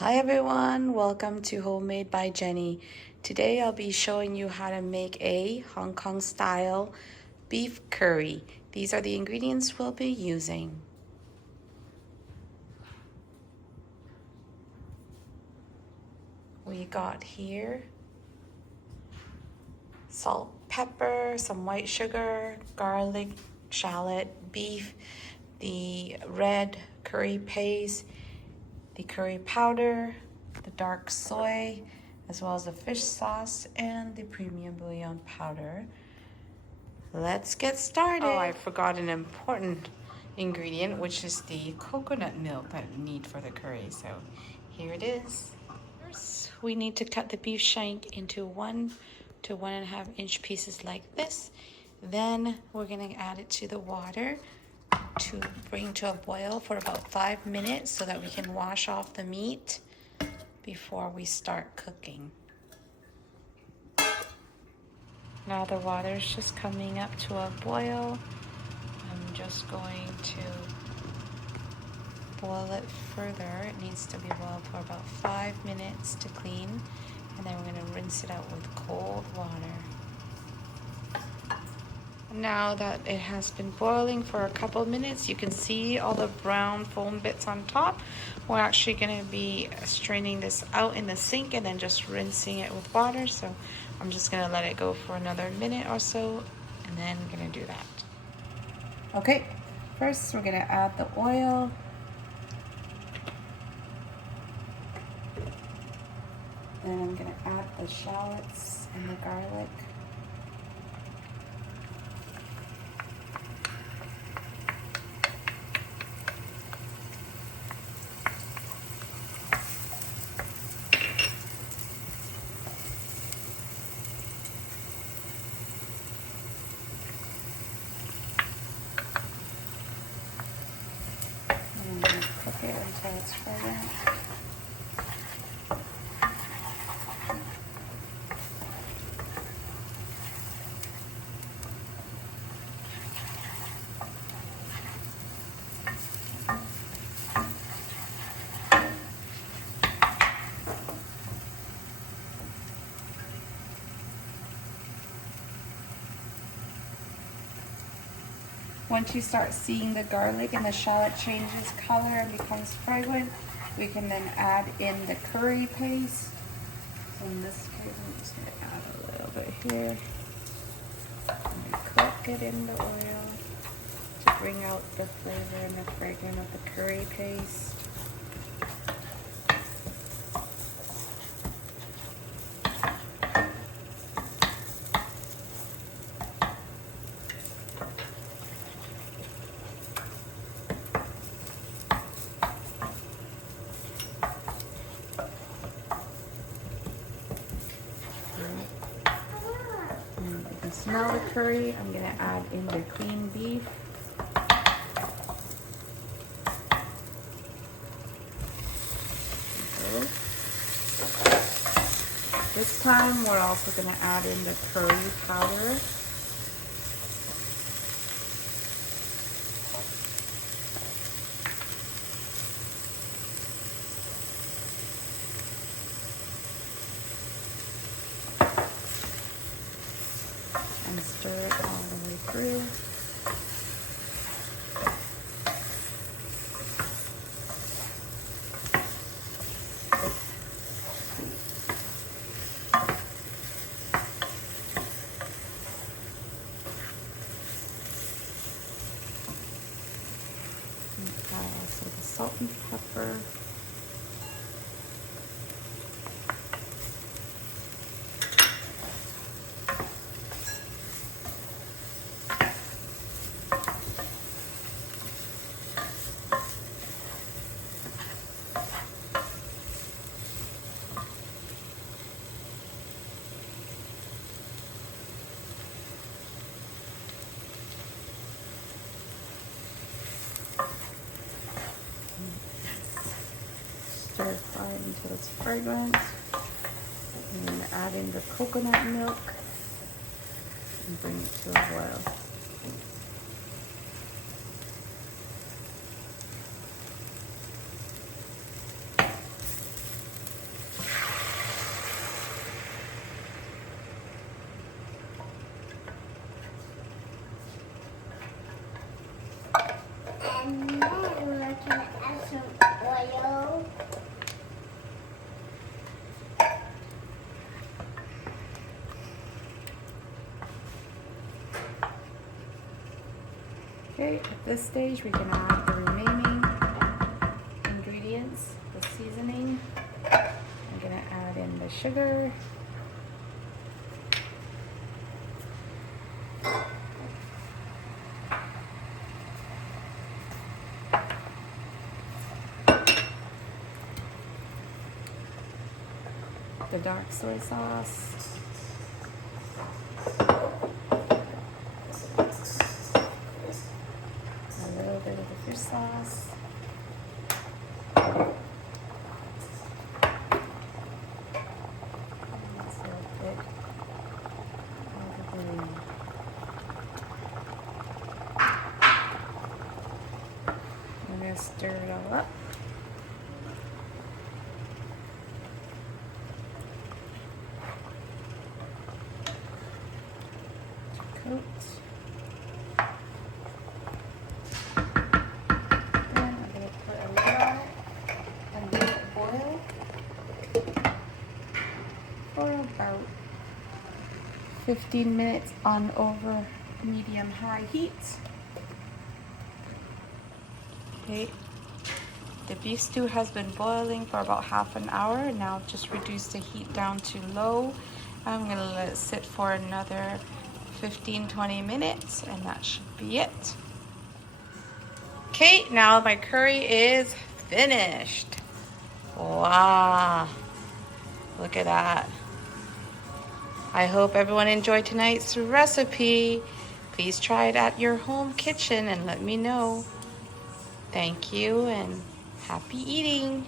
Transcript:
Hi everyone, welcome to Homemade by Jenny. Today I'll be showing you how to make a Hong Kong style beef curry. These are the ingredients we'll be using. We got here salt, pepper, some white sugar, garlic, shallot, beef, the red curry paste, the curry powder, the dark soy, as well as the fish sauce and the premium bouillon powder. Let's get started. Oh, I forgot an important ingredient, which is the coconut milk that we need for the curry. So here it is. First, we need to cut the beef shank into 1 to 1.5 inch pieces like this. Then we're gonna add it to the water to bring to a boil for about 5 minutes so that we can wash off the meat before we start cooking. Now the water is just coming up to a boil. I'm just going to boil it further. It needs to be boiled for about 5 minutes to clean, and then we're going to rinse it out with cold water. Now that it has been boiling for a couple of minutes, you can see all the brown foam bits on top. We're actually going to be straining this out in the sink and then just rinsing it with water. So I'm just going to let it go for another minute or so, and then I'm going to do that. Okay, first we're going to add the oil. Then I'm going to add the shallots and the garlic. I'm going to cook it until it's fragrant. Once you start seeing the garlic and the shallot changes color and becomes fragrant, we can then add in the curry paste. So in this case, I'm just going to add a little bit here. And cook it in the oil to bring out the flavor and the fragrance of the curry paste. Smell the curry. I'm going to add in the clean beef. This time we're also going to add in the curry powder. And stir it all the way through. And add also the salt and pepper. Stir fry until it's fragrant. And then add in the coconut milk and bring it to a boil. at this stage we can add the remaining ingredients, the seasoning. I'm gonna add in the sugar. The dark soy sauce. A little bit of the fish sauce. That's a little bit of the bouillon. I'm going to stir it all up. Coat. Then I'm going to put a lid on it and let it boil for about 15 minutes on over medium-high heat. Okay, the beef stew has been boiling for about half an hour. Now just reduce the heat down to low. I'm going to let it sit for another 15-20 minutes and that should be it. Okay, now my curry is finished. Wow, look at that. I hope everyone enjoyed tonight's recipe. Please try it at your home kitchen and let me know. Thank you and happy eating.